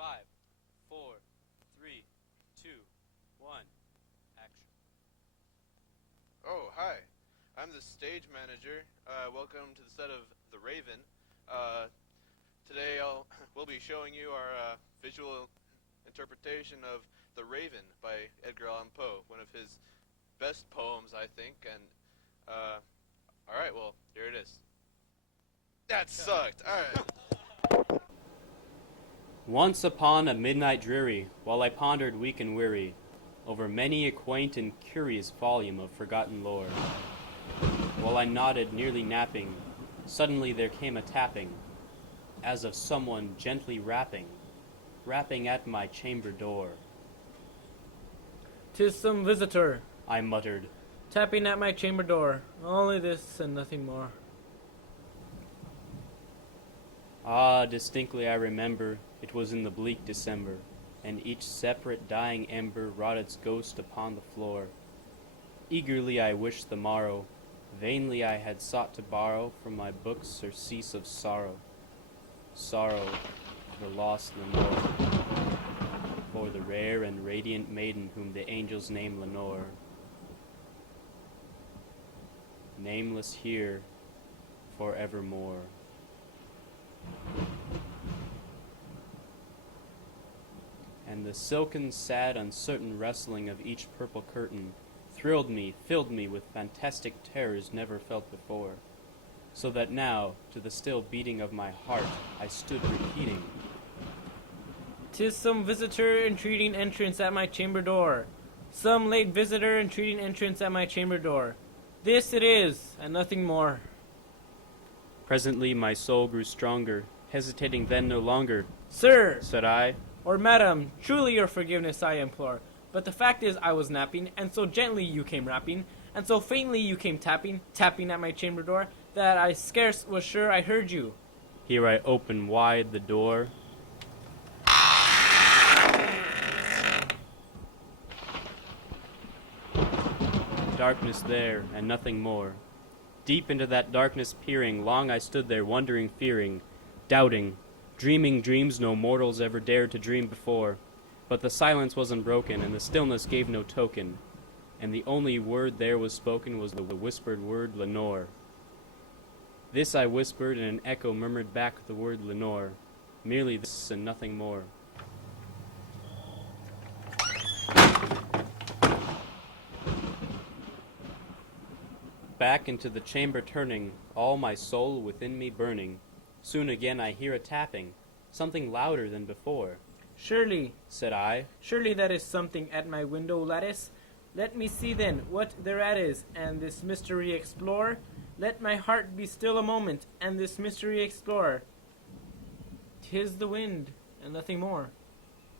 5, 4, 3, 2, 1, action. Oh, hi. I'm the stage manager. Welcome to the set of The Raven. Today we'll be showing you our visual interpretation of The Raven by Edgar Allen Poe, one of his best poems, I think. And alright, well, here it is. That sucked. Alright. Once upon a midnight dreary, while I pondered weak and weary over many a quaint and curious volume of forgotten lore, while I nodded, nearly napping, suddenly there came a tapping, as of someone gently rapping at my chamber door. "'Tis some visitor," I muttered, tapping at my chamber door. Only this and nothing more. Ah, distinctly I remember, it was in the bleak December, and each separate dying ember wrought its ghost upon the floor. Eagerly I wished the morrow, vainly I had sought to borrow from my books surcease of sorrow. Sorrow for lost Lenore, for the rare and radiant maiden whom the angels name Lenore. Nameless here forevermore. And the silken, sad, uncertain rustling of each purple curtain thrilled me, filled me with fantastic terrors never felt before, so that now, to the still beating of my heart, I stood repeating, "'Tis some visitor entreating entrance at my chamber door. Some late visitor entreating entrance at my chamber door. This it is, and nothing more." Presently my soul grew stronger, hesitating then no longer. "Sir," Said I, or "Madam, truly your forgiveness I implore. But the fact is I was napping, and so gently you came rapping, and so faintly you came tapping at my chamber door, that I scarce was sure I heard you." Here I opened wide the door. Darkness there, and nothing more. Deep into that darkness peering, long I stood there wondering, fearing, doubting, dreaming dreams no mortals ever dared to dream before. But the silence was unbroken, and the stillness gave no token, and the only word there was spoken was the whispered word Lenore. This I whispered, and an echo murmured back the word Lenore. Merely this and nothing more. Back into the chamber turning, all my soul within me burning. Soon again I hear a tapping, something louder than before. "Surely," Said I, "surely that is something at my window lattice. Let me see then what thereat is, and this mystery explore. Let my heart be still a moment, and this mystery explore. 'Tis the wind, and nothing more."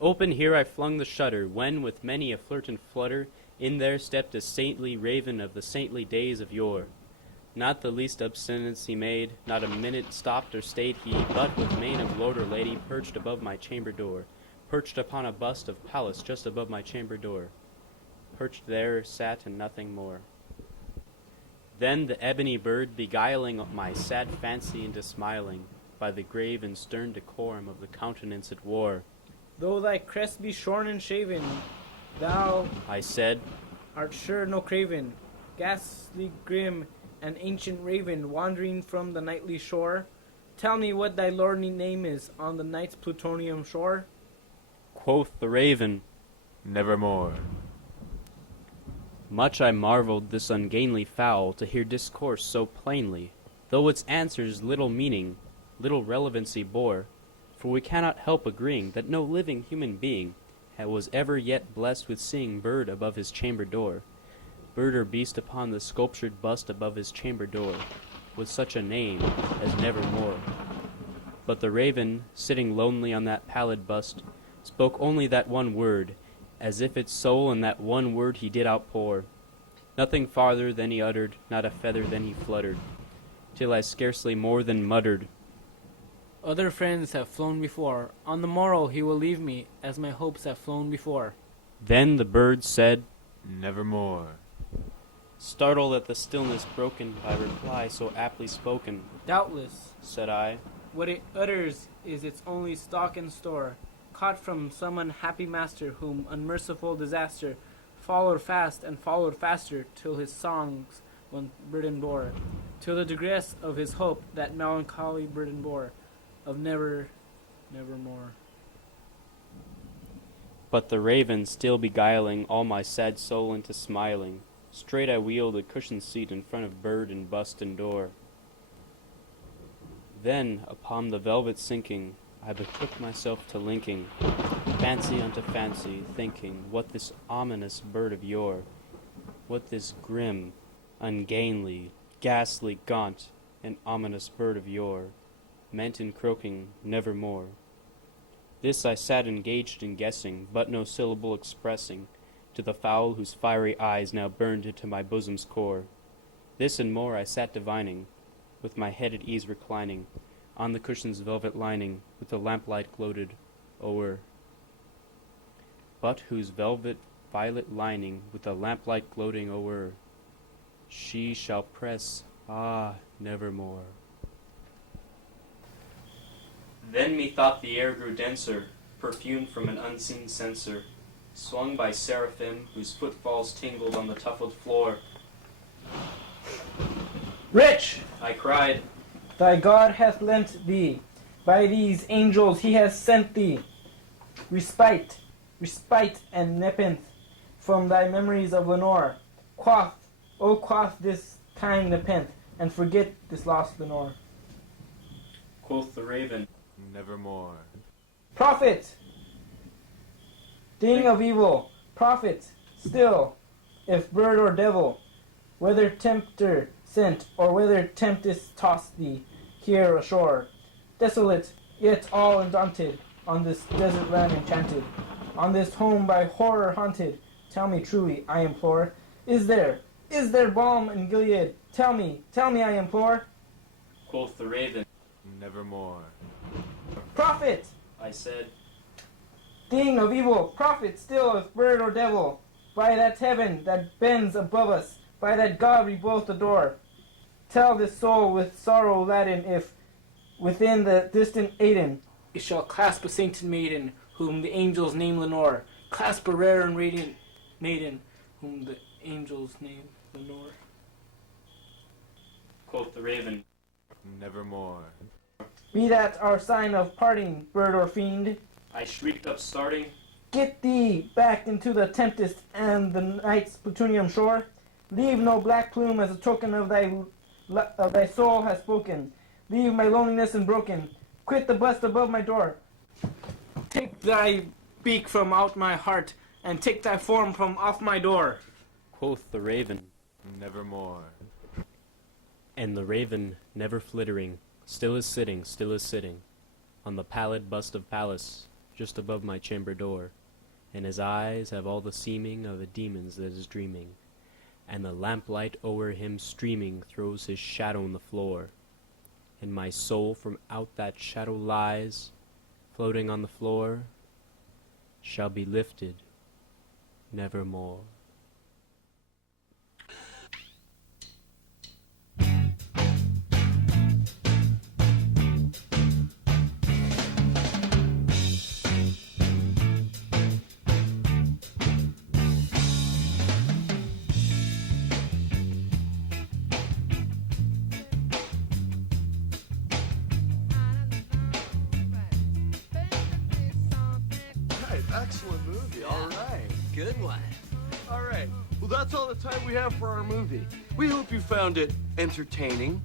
Open here I flung the shutter, when with many a flirt and flutter, in there stepped a saintly raven of the saintly days of yore. Not the least obstinance he made, not a minute stopped or stayed he, but with mane of lord or lady perched above my chamber door, perched upon a bust of Pallas just above my chamber door. Perched there sat and nothing more. Then the ebony bird, beguiling my sad fancy into smiling, by the grave and stern decorum of the countenance it wore. "Though thy crest be shorn and shaven, thou," I said, "art sure no craven, ghastly grim, an ancient raven wandering from the nightly shore. Tell me what thy lordly name is on the night's plutonium shore." Quoth the raven, "Nevermore." Much I marveled this ungainly fowl to hear discourse so plainly, though its answers little meaning, little relevancy bore, for we cannot help agreeing that no living human being was ever yet blessed with seeing bird above his chamber door, bird or beast upon the sculptured bust above his chamber door, with such a name as nevermore. But the raven, sitting lonely on that pallid bust, spoke only that one word, as if its soul in that one word he did outpour. Nothing farther than he uttered, not a feather than he fluttered, till I scarcely more than muttered, "Other friends have flown before. On the morrow he will leave me, as my hopes have flown before." Then the bird said, "Nevermore." startled at the stillness broken by reply so aptly spoken. "Doubtless, Said I, what it utters is its only stock and store. caught from some unhappy master, whom unmerciful disaster followed fast and followed faster, till his songs one burden bore, till the digress of his hope that melancholy burden bore, of never, nevermore. But the raven still beguiling all my sad soul into smiling, straight I wheeled a cushioned seat in front of bird and bust and door. Then, upon the velvet sinking, I betook myself to linking fancy unto fancy, thinking what this ominous bird of yore, what this grim, ungainly, ghastly, gaunt, and ominous bird of yore meant in croaking nevermore. This I sat engaged in guessing, but no syllable expressing to the fowl whose fiery eyes now burned into my bosom's core. This and more I sat divining, with my head at ease reclining on the cushion's velvet lining, with the lamplight gloated o'er, but whose velvet violet lining with the lamplight gloating o'er she shall press, nevermore. Then methought the air grew denser, perfumed from an unseen censer, swung by seraphim whose footfalls tingled on the tuffled floor. Rich! I cried, Thy God hath lent thee, by these angels he has sent thee, respite and nepenthe from thy memories of Lenore. Quaff this kind nepenthe, and forget this lost Lenore. Quoth the raven, Nevermore. Prophet! Thing of evil, prophet, still, if bird or devil, whether tempter sent, or whether tempest tossed thee here ashore, desolate, yet all undaunted, on this desert land enchanted, on this home by horror haunted, tell me truly, I implore, is there balm in Gilead? Tell me, I implore. Quoth the raven, Nevermore. Prophet! I said, Thing of evil, prophet still, if bird or devil, by that heaven that bends above us, by that God we both adore, tell this soul with sorrow laden, if within the distant Aden it shall clasp a sainted maiden, whom the angels name Lenore, clasp a rare and radiant maiden, whom the angels name Lenore. quoth the raven, Nevermore. Be that our sign of parting, bird or fiend. I shrieked up starting, Get thee back into the tempest and the night's plutonium shore. Leave no black plume as a token of thy soul has spoken. Leave my loneliness unbroken. Quit the bust above my door. Take thy beak from out my heart, and take thy form from off my door. quoth the raven, Nevermore. and the raven, never flittering, still is sitting, on the pallid bust of Pallas, just above my chamber door, and his eyes have all the seeming of a demon's that is dreaming, and the lamplight o'er him streaming throws his shadow on the floor, and my soul from out that shadow lies, floating on the floor, shall be lifted nevermore. Excellent movie, all right. Good one. All right, well, that's all the time we have for our movie. We hope you found it entertaining,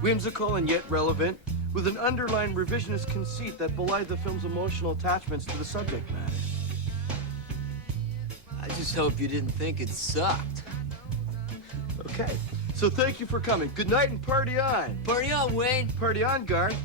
whimsical, and yet relevant, with an underlying revisionist conceit that belied the film's emotional attachments to the subject matter. I just hope you didn't think it sucked. Okay, so thank you for coming. Good night and party on. Party on, Wayne. Party on, Garth.